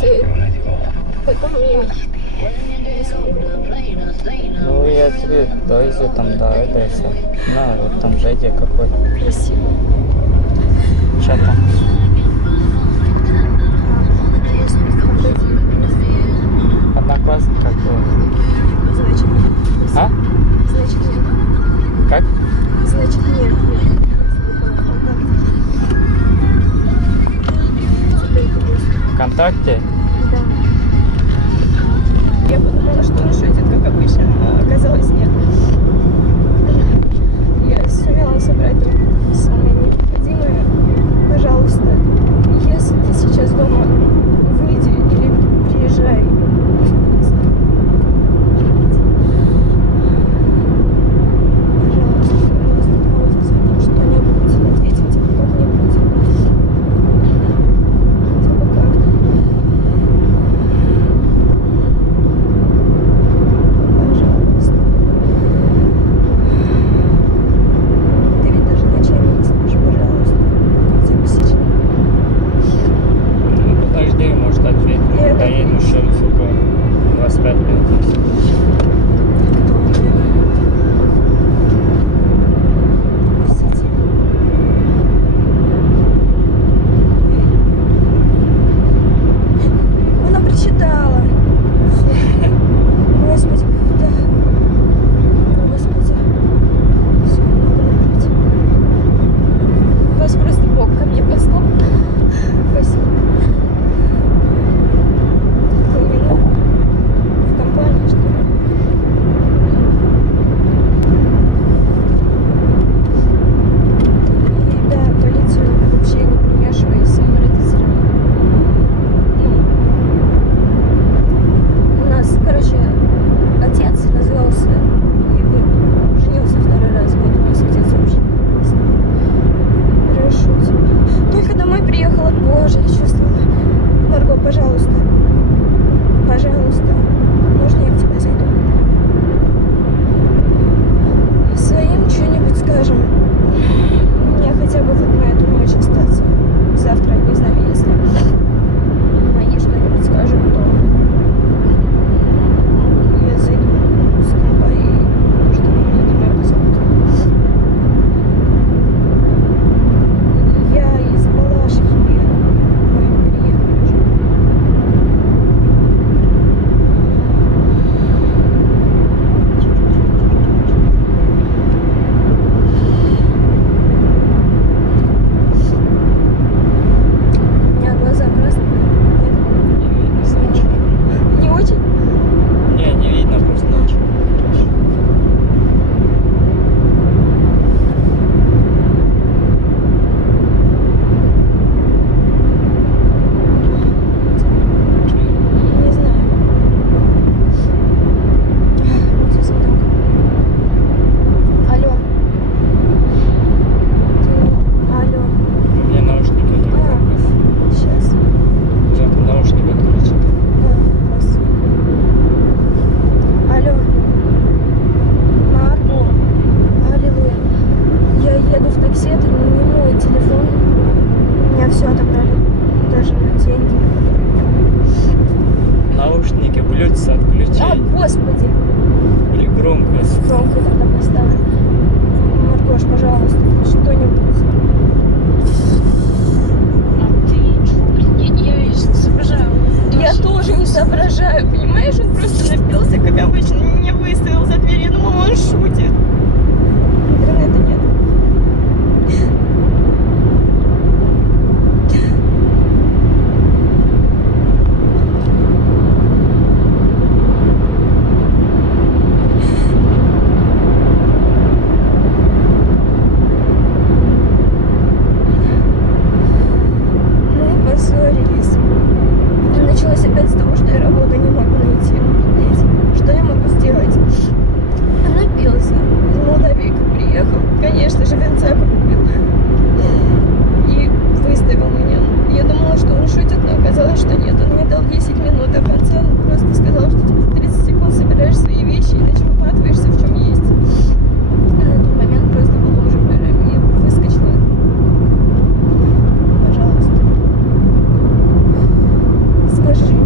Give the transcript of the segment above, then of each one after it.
часы. Потом мне... Ну, я тебе довезу там до Эдеса. На, вот там зайди какой. Спасибо. Что там? Одноклассник какой? Значит, нет. А? Значит, нет. Как? Значит, нет. ВКонтакте? Да. Я подумала, что он шутит, как обычно, а оказалось нет. Я сумела собрать самое необходимое. Пожалуйста, если ты сейчас дома, выйди или приезжай. Господи. Или громкость. Громко тогда поставлю. Маргош, пожалуйста, что-нибудь. Я соображаю. Я тоже не соображаю, понимаешь? Он просто напился, как обычно, не выставил за дверь. Я думала, он шутит. Интернета нет. Началось опять с того, что я работу не могу найти. Что я могу сделать? Он напился. Из Молдавии приехал. Конечно же, венца купил. И выставил меня. Я думала, что он шутит, но оказалось, что нет. Он мне дал 10 минут, а в конце он просто сказал, что ты в 30 секунд собираешь свои вещи, иначе выхватываешься в чем есть. На тот момент просто было уже пора. И выскочила. Пожалуйста. Скажи.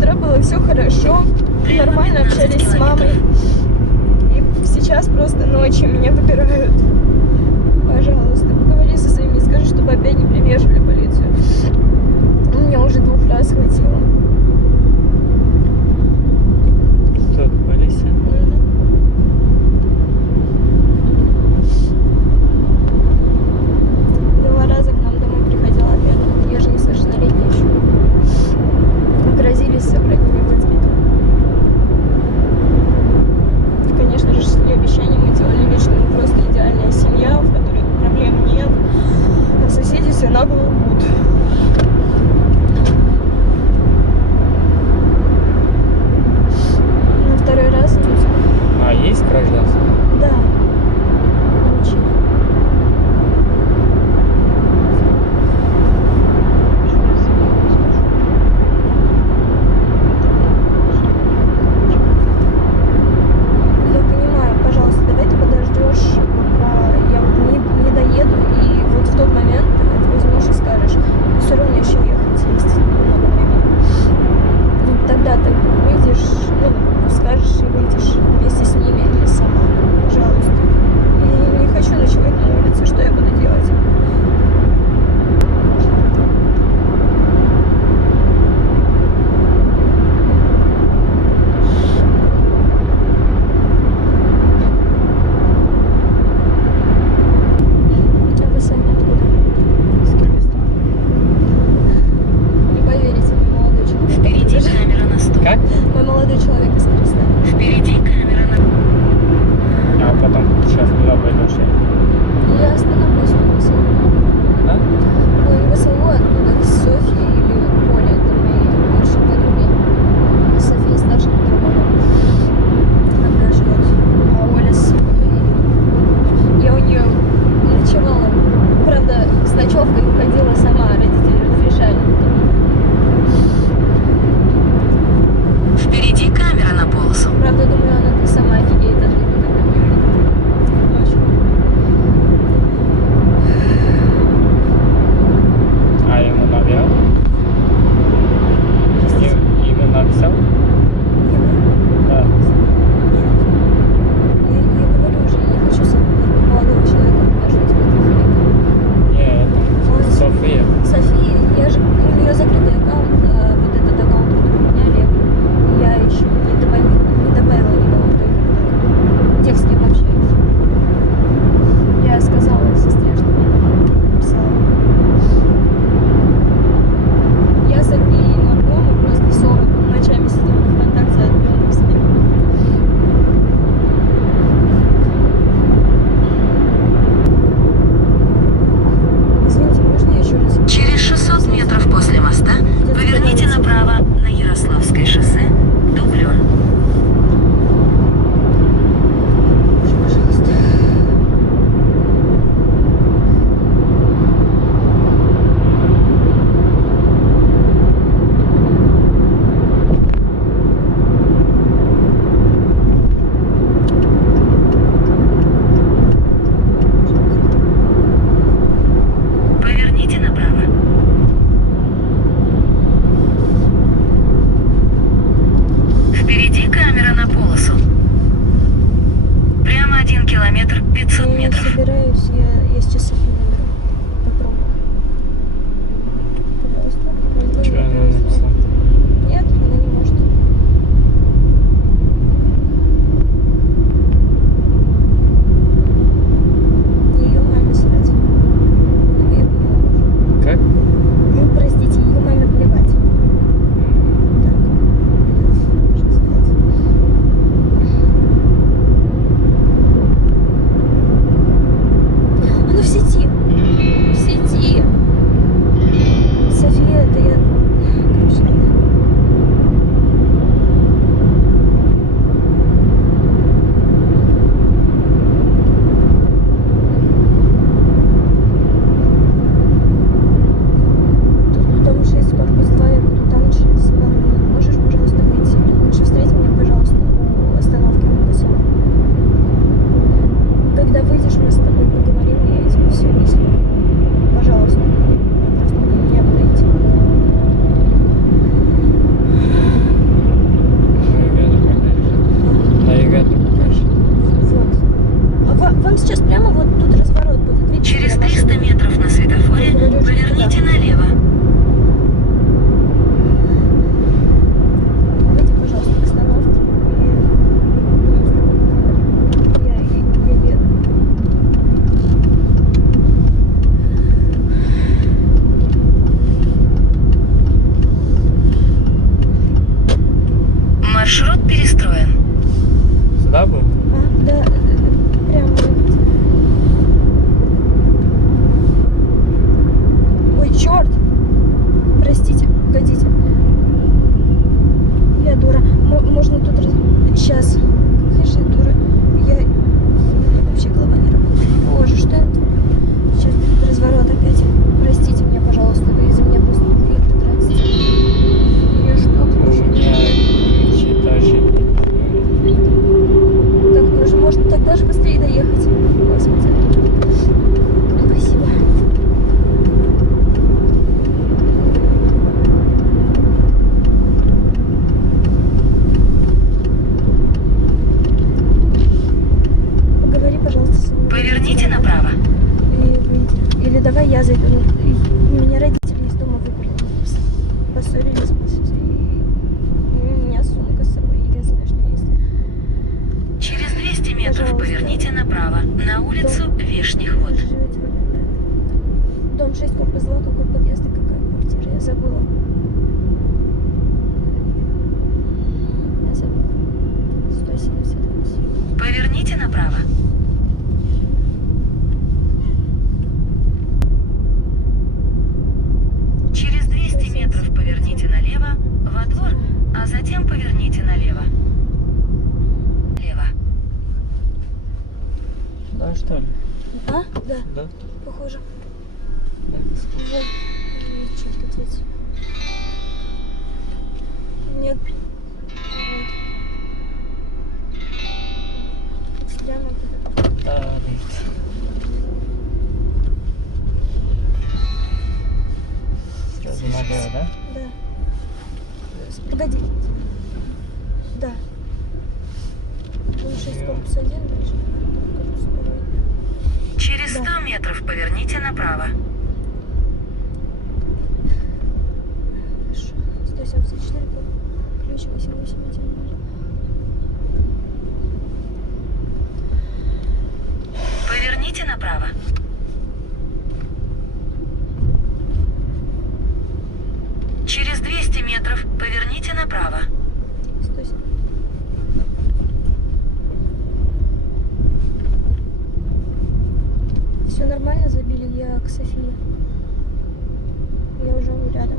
утра было все хорошо, нормально общались с мамой. И сейчас просто ночью меня выбирают. Пожалуйста, поговори со своими, скажи, чтобы опять не примешивали полицию. Меня уже 2 раз хватило. Тут полиция. 2 раза к нам домой приходила опять. Я же несовершеннолетняя еще. Грозились собрать меня в инспектор. Конечно же, шли обещания, мы делали вид, что мы просто идеальная семья, в которой проблем нет. А соседи все на голову лгут. На 2-й раз А есть гражданство? да. Получили. Я понимаю, пожалуйста, давай ты подождешь, пока я вот не доеду, и вот в тот момент ты возьмешь и скажешь, ну все равно еще ехать есть много времени. И тогда ты выйдешь, ну, скажешь и выйдешь вместе с ними или сама, пожалуйста. И не хочу ночевать на улице, что я буду делать? А вы сами откуда? С Кыргызстана. Не поверите, мой молодой человек. Впереди камера на 100. Как? Мой молодой человек из Кыргызстана. Впереди камера на... А потом сейчас куда пойдешь? Я остановлюсь в ВСУ. А? Ой, ВСУ оттуда, с Софьей или Колей, это мои лучшие подруги. София старше другого. Она живет. А Оля с Симой. Я у нее ночевала. Правда, с ночевкой уходила сама, родители разрешали. Впереди камера на полосу. Правда, думаю, она сама офигеет от них, когда не улетит. Ночью. Маршрут перестроен. Сюда будем? А, да, прямо ехать. Ой, черт! Простите, погодите. Я дура. Можно тут... Сейчас. Какая же я дура. У меня вообще голова не работает. Боже, что я творю? Сейчас будет разворот опять. Простите меня, пожалуйста, вы из-за меня просто клетку тратите. Я что, вообще? Ключи даже не Так тоже можно так даже быстрее доехать. Господи. Спасибо. Поговори, пожалуйста, со мной. Поверните направо. И выйди. Или давай я зайду. У меня родители из дома выперли. Поссорились, и у меня сумка с собой. Единственное, что есть. Через 200 метров Пожалуйста. поверните направо на улицу Вешних Вод. Дом 6, корпус 2, какой подъезд и какая квартира? Я забыла. Я забыла. 178. Поверните направо. Через 200 метров поверните налево во двор, а затем поверните налево. Лево. Да, что ли? А? Да, Да? похоже. Да, без слов. Вот. Ой, черт, ответь. Нет. Вот. Прямо туда. Да, нет. Сразу налево, да? Да. Погоди. Да. Дом 6, корпус 1, дальше. Корпус 2. Через 100 Да. метров поверните направо. Хорошо. 174, ключ 881. Поверните направо. Через 200 метров поверните направо. 107. Все нормально, забили, я к Софии. Я уже рядом.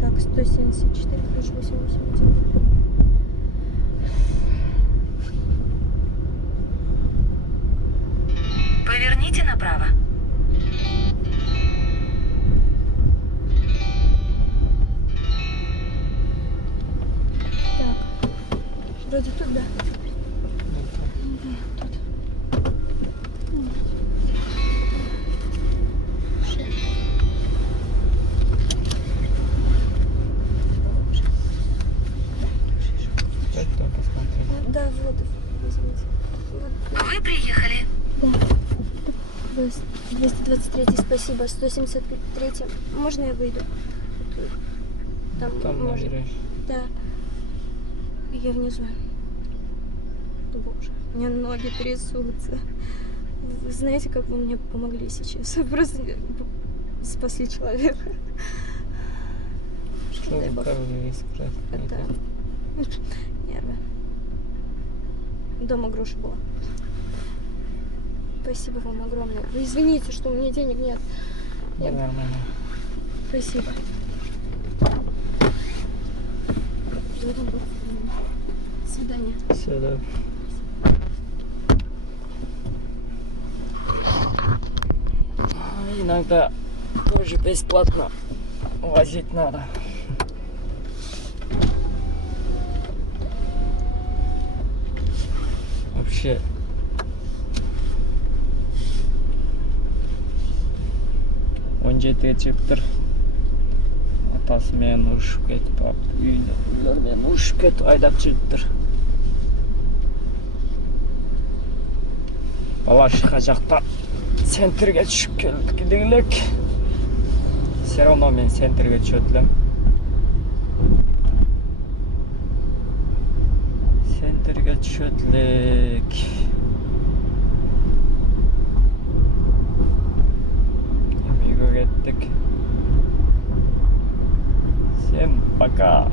Так, 174, ключ 881. Поверните направо. Так, вроде тут, да. Тут. Дай кто посмотреть. Да, вот, возьмите. Вот. Вы приехали. Да. 223, спасибо. 173. Можно я выйду? Там можно. наверх. Да. Я внизу. Боже, у меня ноги трясутся. Вы знаете, как вы мне помогли сейчас? Вы просто спасли человека. Что дай бог. как искать? Это нервы. Дома груша была. Спасибо вам огромное. Вы извините, что у меня денег нет. Не, нормально. Спасибо. До свидания. Все, да. Иногда тоже бесплатно возить надо. Вообще. Он жетіге чип тұр. Атасымен ұшып кетіп алып, үйлермен ұшып кетіп айдап жүріп тұр. Балашиха жақта центрге түсіп келдік дегілік. Все равно мен центрге түсетілім. Центрге түсетілік. Үйге кеттік. Всем пока.